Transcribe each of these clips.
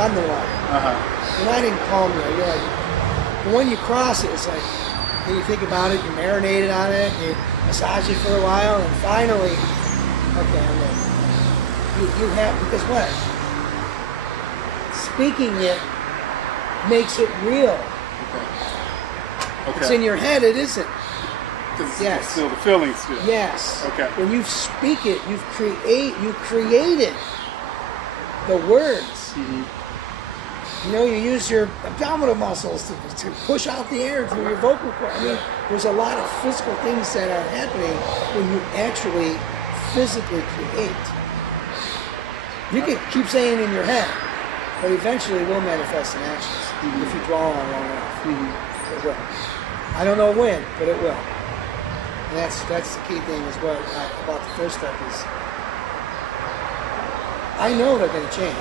on the line. You're not in calm yet. You're like, but when you cross it, it's like, and you think about it, you marinate on it, you massage it for a while, and finally, okay, I'm ready. You have, because what? Speaking it makes it real. Okay. It's in your head, it isn't. Yes. It's still the feeling still. Yes. Okay. When you speak it, you created the words. You know, you use your abdominal muscles to push out the air through your vocal cord. I mean, there's a lot of physical things that are happening when you actually physically create. You can keep saying it in your head, but eventually it will manifest in actions if you dwell on it long enough. It will. I don't know when, but it will. And that's the key thing as well about the first step is I know they're going to change.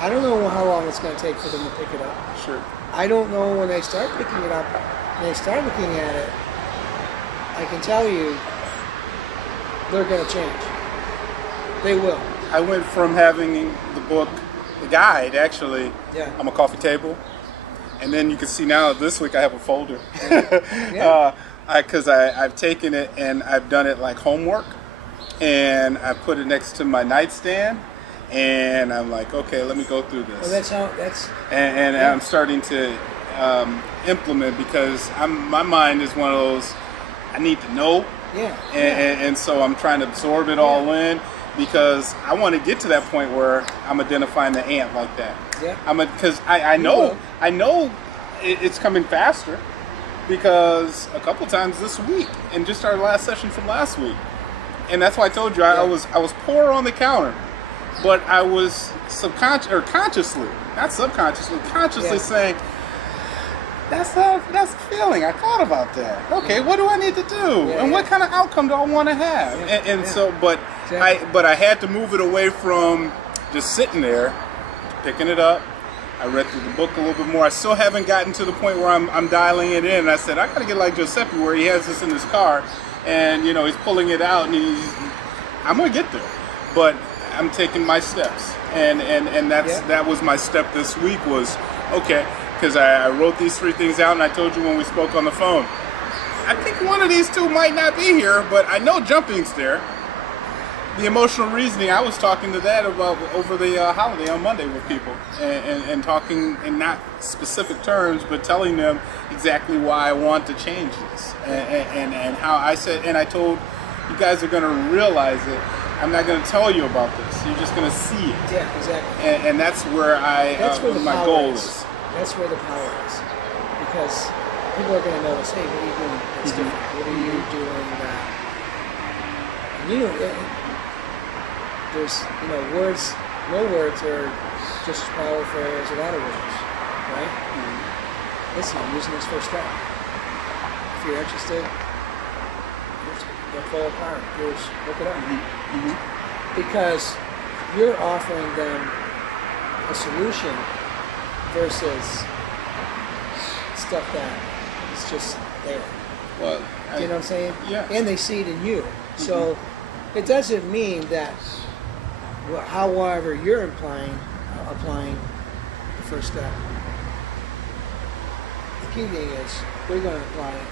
I don't know how long it's going to take for them to pick it up. Sure. I don't know when they start picking it up and they start looking at it. I can tell you they're going to change. They will. I went from having the book, the guide actually, on my coffee table, and then you can see now this week I have a folder. Because I've taken it and I've done it like homework, and I put it next to my nightstand, and I'm like, okay, let me go through this. Well, and I'm starting to implement because my mind is one of those, I need to know. And so I'm trying to absorb it all in because I want to get to that point where I'm identifying the ant like that. Because I know it's coming faster. Because a couple times this week, and just our last session from last week, and that's why I told you I was poor on the counter, but I was consciously saying, that's a feeling. I thought about that. Okay, what do I need to do, and what kind of outcome do I want to have? So, but I had to move it away from just sitting there, picking it up. I read through the book a little bit more. I still haven't gotten to the point where I'm dialing it in. And I said, I got to get like Giuseppe where he has this in his car and, you know, he's pulling it out and I'm going to get there. But I'm taking my steps. And that was my step this week was, okay, because I wrote these 3 things out and I told you when we spoke on the phone, I think one of these 2 might not be here, but I know jumping's there. The emotional reasoning, I was talking to that about over the holiday on Monday with people and talking in not specific terms, but telling them exactly why I want to change this and how I said, and I told you guys are going to realize it. I'm not going to tell you about this. You're just going to see it. Yeah, exactly. And that's where my goal is. That's where the power is. Because people are going to notice, hey, what are you doing that's different? What are you doing that? And you know, there's, you know, words, no words are just as powerful as a lot of words, right? Listen, I'm using this first step. If you're interested, they'll fall apart. Just look it up. Because you're offering them a solution versus stuff that is just there. Well, you know what I'm saying? Yeah. And they see it in you. So it doesn't mean that however you're applying the first step. The key thing is we're going to apply it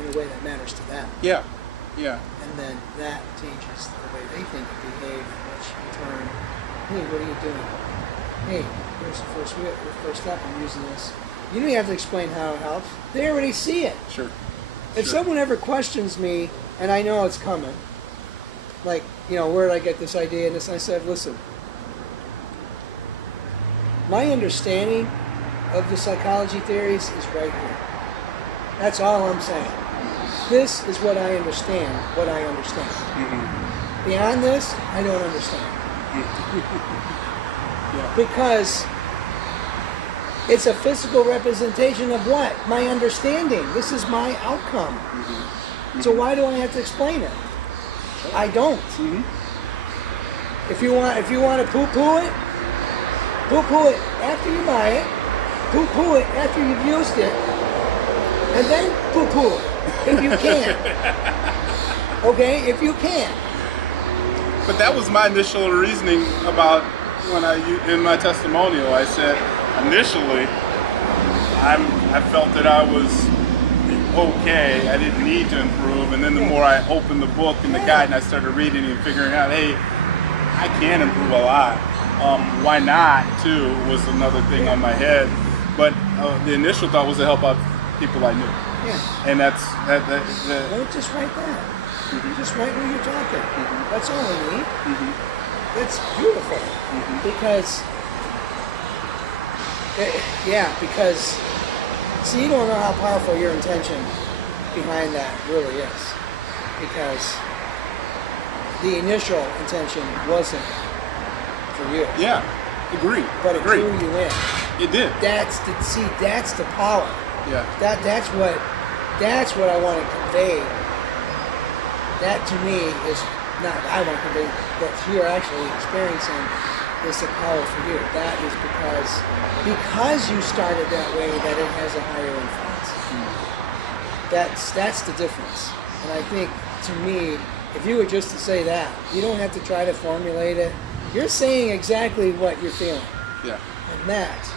in a way that matters to them. Yeah. And then that changes the way they think and behave, which in turn, hey, what are you doing? Hey, here's the first step. I'm using this. You don't have to explain how it helps. They already see it. Sure. If someone ever questions me, and I know it's coming, like, you know, where did I get this idea and this? And I said, listen, my understanding of the psychology theories is right here. That's all I'm saying. This is what I understand, Beyond this, I don't understand. Because it's a physical representation of what? My understanding. This is my outcome. So why do I have to explain it? I don't. If you want to poo-poo it after you buy it, poo-poo it after you've used it, and then poo-poo it if you can. Okay, if you can. But that was my initial reasoning about when in my testimonial, I said initially I felt that I was okay. I didn't need to improve, and then the more I opened the book and the guide and I started reading and figuring out, hey, I can improve a lot. Why not? Too was another thing on my head, but the initial thought was to help out people I knew. Yeah. And that's that. Don't just write that. Mm-hmm. Just write when you're talking. Mm-hmm. That's all we need. Mm-hmm. That's beautiful. Mm-hmm. Because see, you don't know how powerful your intention behind that really is, because the initial intention wasn't for you. Yeah, agreed. But it drew you in. It did. That's the power. Yeah. That's what I want to convey. That to me is not I want to convey that you're actually experiencing is the power for you. That is because you started that way that it has a higher influence. That's the difference. And I think to me, if you were just to say that, you don't have to try to formulate it. You're saying exactly what you're feeling. Yeah. And that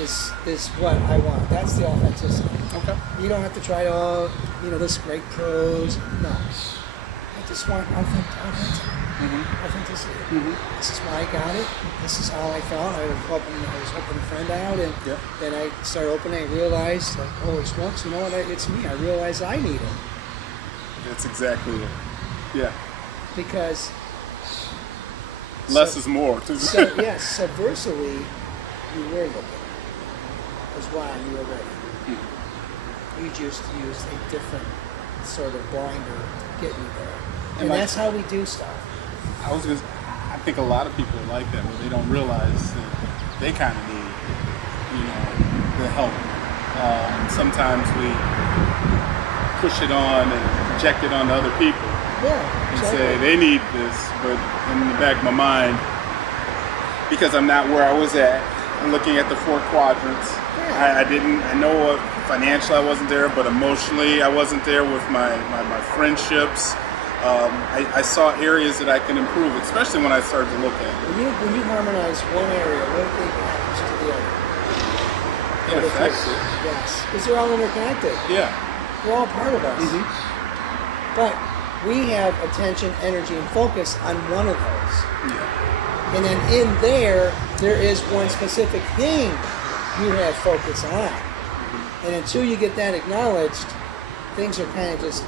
is what I want. That's the authenticity. Okay. You don't have to try to, this great prose. No. I just want authenticity. Mm-hmm. This is why I got it. This is how I felt. I was helping a friend out, and then I started opening. I realized, like, holy smokes, you know what? It's me. I realized I need it. That's exactly it. Yeah. Because less is more. Subversively, you were looking. Was why you were ready. Mm-hmm. You just used a different sort of blinder to get you there, and that's how we do stuff. I think a lot of people are like that, where they don't realize that they kind of need, the help. Sometimes we push it on and project it on other people. Yeah, and say they need this, but in the back of my mind, because I'm not where I was at, I'm looking at the 4 quadrants. Yeah. I know financially I wasn't there, but emotionally I wasn't there with my friendships. I saw areas that I can improve, especially when I started to look at it. When you harmonize one area, what do you think happens to the other? It affects it. Yes, because they're all interconnected. Yeah. They're all part of us. Mm-hmm. But we have attention, energy, and focus on one of those. Yeah. And then in there is one specific thing you have focus on. Mm-hmm. And until you get that acknowledged, things are kind of just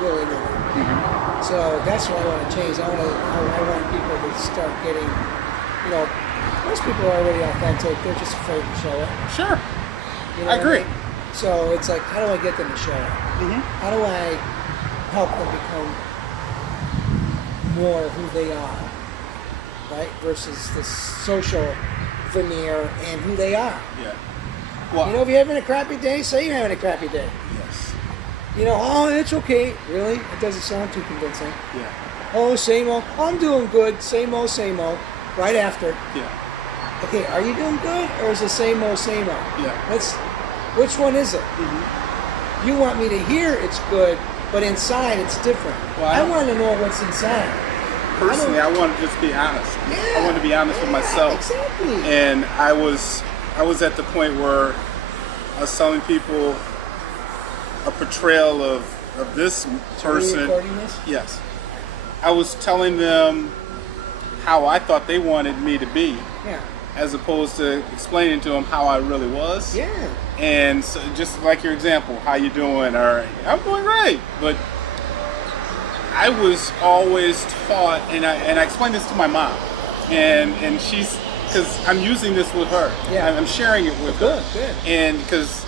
really new. Mm-hmm. So that's what I want to change. I want people to start getting, most people are already authentic. They're just afraid to show it. Sure. I agree. So it's like, how do I get them to show it? Mm-hmm. How do I help them become more who they are, right? Versus the social veneer and who they are. Yeah. Well, if you're having a crappy day, say you're having a crappy day. Yes. Oh, it's okay. Really? It doesn't sound too convincing. Yeah. Oh, same old. I'm doing good. Same old, same old. Right after. Yeah. Okay, are you doing good, or is it same old, same old? Yeah. Which one is it? Mm-hmm. You want me to hear it's good, but inside it's different. Well, I want to know what's inside. Personally, I want to just be honest. Yeah. I want to be honest with myself. Exactly. And I was at the point where I was telling people a portrayal of this person. Are you recording this? Yes. I was telling them how I thought they wanted me to be. Yeah. As opposed to explaining to them how I really was. Yeah. And so just like your example, how you doing? All right, I'm doing great. But I was always taught, and I explained this to my mom, and she's, because I'm using this with her. Yeah. I'm sharing it with her. Good. And because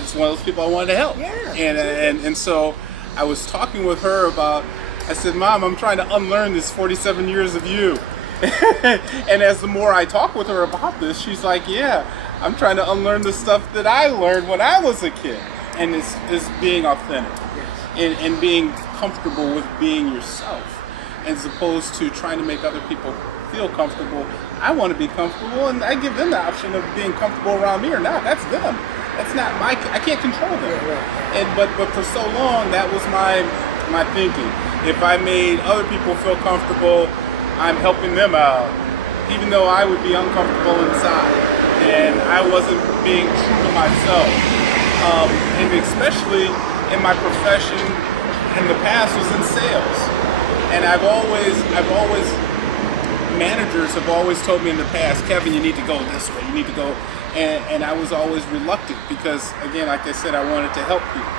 it's one of those people I wanted to help. Yeah. And so I was talking with her about, I said, Mom, I'm trying to unlearn this 47 years of you. And as the more I talk with her about this, she's like, yeah, I'm trying to unlearn the stuff that I learned when I was a kid. And it's being authentic. Yes. And being comfortable with being yourself, as opposed to trying to make other people feel comfortable. I want to be comfortable, and I give them the option of being comfortable around me or not. That's them. That's not I can't control them. Yeah, right. And but for so long, that was my thinking. If I made other people feel comfortable, I'm helping them out. even though I would be uncomfortable inside, and I wasn't being true to myself. And especially in my profession in the past was in sales. And managers have always told me in the past, Kevin, you need to go this way, you need to go, and I was always reluctant because, again, like I said, I wanted to help people,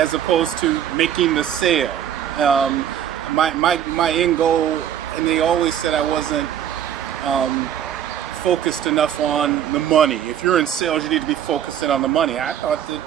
as opposed to making the sale. My end goal, and they always said I wasn't focused enough on the money. If you're in sales, you need to be focused in on the money. I thought that